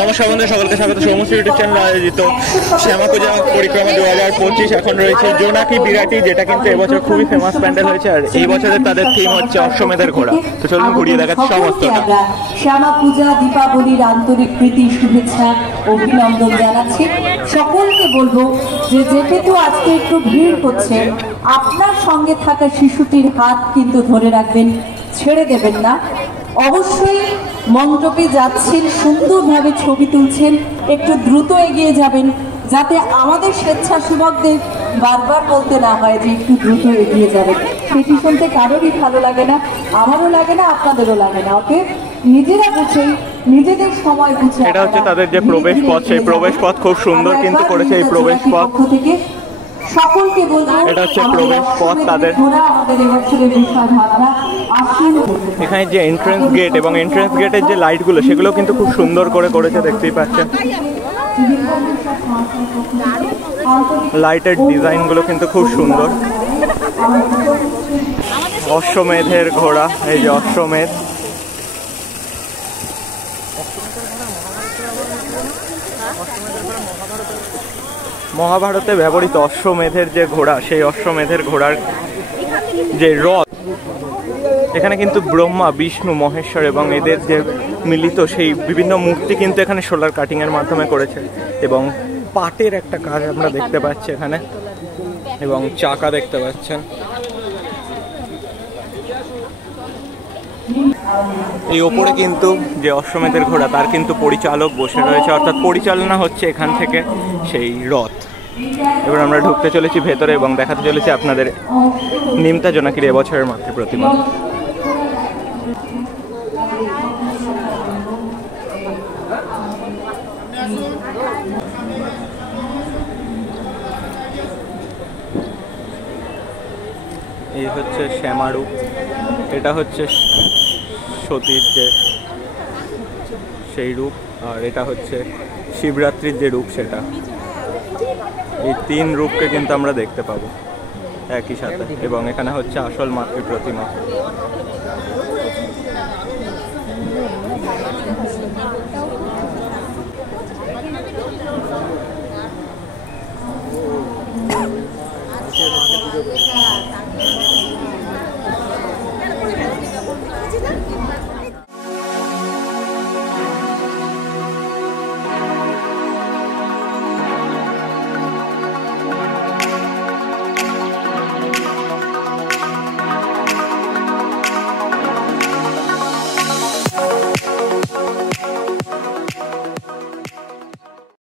নমস্কার বন্ধু, সকলকে স্বাগত। সমস্ত ইউটিউব চ্যানেল আয়োজিত শ্যামা পূজা পরিক্রমা 2025 এখন রয়েছে জোনাকি বিরাটি, যেটা কিন্তু এবছর খুবই ফেমাস প্যান্ডেল হয়েছে। আর এই বছরের তাদের থিম হচ্ছে অশ্বমেধের ঘোড়া। তো চলুন ঘুরিয়ে দেখাচ্ছি সমস্তটা। শ্যামা পূজা দীপাবলির আন্তরিক প্রীতি শুভেচ্ছা অভিনন্দন জানাচ্ছি। সকলকে বলবো যে যেহেতু আজকে একটু ভিড় হচ্ছে, আপনার সঙ্গে থাকা শিশুটির হাত কিন্তু ধরে রাখবেন, ছেড়ে দেবেন না। অবশ্যই মণ্ডপে যাচ্ছেন, সুন্দরভাবে ছবি তুলছেন, একটু দ্রুত এগিয়ে যাবেন, যাতে আমাদের স্বেচ্ছাসেবকদের বারবার বলতে না হয় যে একটু দ্রুত এগিয়ে যাবেন। সেটি শুনতে কারোরই ভালো লাগে না, আমারও লাগে না, আপনাদেরও লাগে না। ওকে, নিজেরা বুঝেই নিজেদের সময় বুঝে। এটা হচ্ছে তাদের যে প্রবেশ পথ, সেই প্রবেশ পথ খুব সুন্দর কিন্তু করেছে এই প্রবেশ পথ থেকে। সকলকে বলবো এটা হচ্ছে প্রবেশ পথ তাদের। এখানে যে এন্ট্রেন্স গেট এবং এন্ট্রেন্স গেটের যে লাইটগুলো, সেগুলো কিন্তু খুব সুন্দর করে করেছে, দেখতেই পাচ্ছেন। লাইটের ডিজাইনগুলো কিন্তু খুব সুন্দর। অশ্বমেধের ঘোড়া, এই যে অশ্বমেধ। মহাভারতে ব্যবহৃত অশ্বমেধের যে ঘোড়া, সেই অশ্বমেধের ঘোড়ার যে রথ, এখানে কিন্তু ব্রহ্মা, বিষ্ণু, মহেশ্বর এবং এদের যে মিলিত সেই বিভিন্ন মূর্তি কিন্তু এখানে সোলার কাটিং এর মাধ্যমে করেছে। এবং পাটের একটা কাজ আমরা দেখতে পাচ্ছি এখানে, এবং চাকা দেখতে পাচ্ছেন। এই ওপরে কিন্তু যে অশ্বমেধের ঘোড়া, তার কিন্তু পরিচালক বসে রয়েছে, অর্থাৎ পরিচালনা হচ্ছে এখান থেকে সেই রথ। এবার আমরা ঢুকতে চলেছি ভেতরে এবং দেখাতে চলেছি আপনাদের নিমতা জোনাকির এবছরের মাতৃ প্রতিমা। এই হচ্ছে শ্যামারূপ, এটা হচ্ছে সতীর যে সেই রূপ, আর এটা হচ্ছে শিবরাত্রির যে রূপ সেটা। এই তিন রূপকে কিন্তু আমরা দেখতে পাবো একই সাথে। এবং এখানে হচ্ছে আসল মাতৃ প্রতিমা।